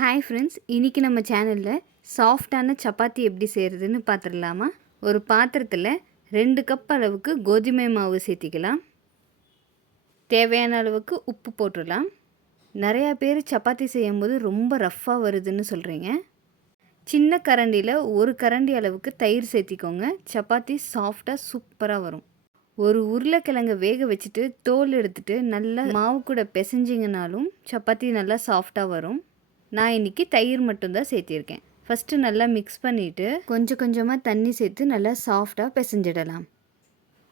Hi friends, இன்றைக்கி நம்ம சேனலில் சாஃப்டான சப்பாத்தி எப்படி செய்கிறதுன்னு பார்த்துடலாமா? ஒரு பாத்திரத்தில் 2 கப் அளவுக்கு கோதுமை மாவு சேர்த்திக்கலாம். தேவையான அளவுக்கு உப்பு போட்டுடலாம். நிறையா பேர் சப்பாத்தி செய்யும்போது ரொம்ப ரஃப்பாக வருதுன்னு சொல்கிறீங்க. சின்ன கரண்டியில் 1 கரண்டி அளவுக்கு தயிர் சேர்த்திக்கோங்க. சப்பாத்தி சாஃப்டாக சூப்பராக வரும். ஒரு உருளைக்கிழங்கை வேக வச்சுட்டு தோல் எடுத்துகிட்டு நல்லா மாவு கூட பிசைஞ்சிங்கனாலும் சப்பாத்தி நல்லா சாஃப்டாக வரும். நான் இன்றைக்கி தயிர் மட்டும்தான் சேர்த்திருக்கேன். ஃபஸ்ட்டு நல்லா மிக்ஸ் பண்ணிவிட்டு கொஞ்சம் கொஞ்சமாக தண்ணி சேர்த்து நல்லா சாஃப்டாக பிசைஞ்சிடலாம்.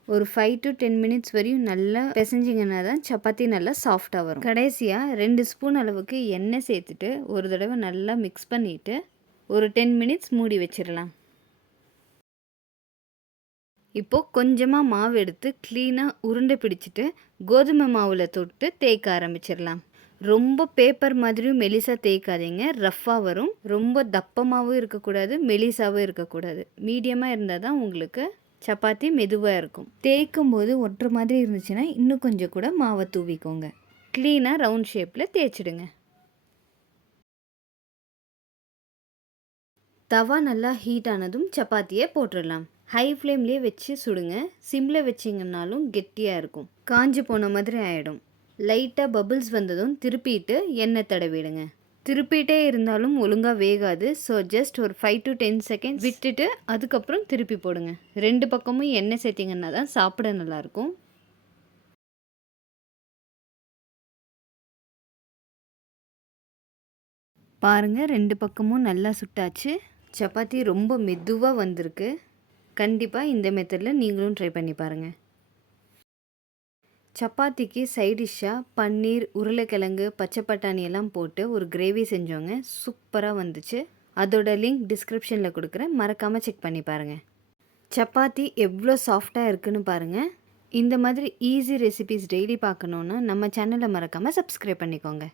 ஒரு 5 to 10 மினிட்ஸ் வரையும் நல்லா பிசைஞ்சிங்கன்னா தான் சப்பாத்தி நல்லா சாஃப்டாக வரும். கடைசியாக 2 ஸ்பூன் அளவுக்கு எண்ணெய் சேர்த்துட்டு ஒரு தடவை நல்லா மிக்ஸ் பண்ணிவிட்டு ஒரு 10 மினிட்ஸ் மூடி வச்சிடலாம். இப்போது கொஞ்சமாக மாவு எடுத்து க்ளீனாக உருண்டை பிடிச்சிட்டு கோதுமை மாவில் தொட்டு தேய்க்க ஆரம்பிச்சிடலாம். ரொம்ப பேப்பர் மாதிரியும் மெலிசாக தேய்க்காதீங்க, ரஃப்பாக வரும். ரொம்ப தப்பமாகவும் இருக்கக்கூடாது, மெலிசாகவும் இருக்கக்கூடாது. மீடியமாக இருந்தால் தான் உங்களுக்கு சப்பாத்தி மெதுவாக இருக்கும். தேய்க்கும் போது ஒட்டுற மாதிரி இருந்துச்சுன்னா இன்னும் கொஞ்சம் கூட மாவை தூவிக்கோங்க. க்ளீனாக ரவுண்ட் ஷேப்பில் தேய்ச்சிடுங்க. தவா நல்லா ஹீட் ஆனதும் சப்பாத்தியை போட்டுடலாம். ஹை ஃப்ளேம்லேயே வச்சு சுடுங்க. சிம்மில் வச்சிங்கன்னாலும் கெட்டியாக இருக்கும், காஞ்சி போன மாதிரி ஆகிடும். லைட்டாக பபிள்ஸ் வந்ததும் திருப்பிட்டு எண்ணெய் தடவிடுங்க. திருப்பிகிட்டே இருந்தாலும் ஒழுங்காக வேகாது. ஸோ ஜஸ்ட் ஒரு 5 to 10 செகண்ட்ஸ் விட்டுட்டு அதுக்கப்புறம் திருப்பி போடுங்க. 2 பக்கமும் எண்ணெய் சேர்த்திங்கன்னா தான் சாப்பிட நல்லாயிருக்கும். பாருங்கள், 2 பக்கமும் நல்லா சுட்டாச்சு. சப்பாத்தி ரொம்ப மெதுவாக வந்திருக்கு. கண்டிப்பாக இந்த மெத்தடில் நீங்களும் ட்ரை பண்ணி பாருங்கள். சப்பாத்திக்கு சைடிஷ்ஷாக பன்னீர், உருளைக்கிழங்கு, பச்சை பட்டாணி எல்லாம் போட்டு ஒரு கிரேவி செஞ்சோங்க. சூப்பராக வந்துச்சு. அதோட லிங்க் டிஸ்கிரிப்ஷனில் கொடுக்குறேன், மறக்காமல் செக் பண்ணி பாருங்கள். சப்பாத்தி எவ்வளோ சாஃப்டாக இருக்குன்னு பாருங்கள். இந்த மாதிரி ஈஸி ரெசிபீஸ் டெய்லி பார்க்கணுன்னா நம்ம சேனலை மறக்காமல் சப்ஸ்கிரைப் பண்ணிக்கோங்க.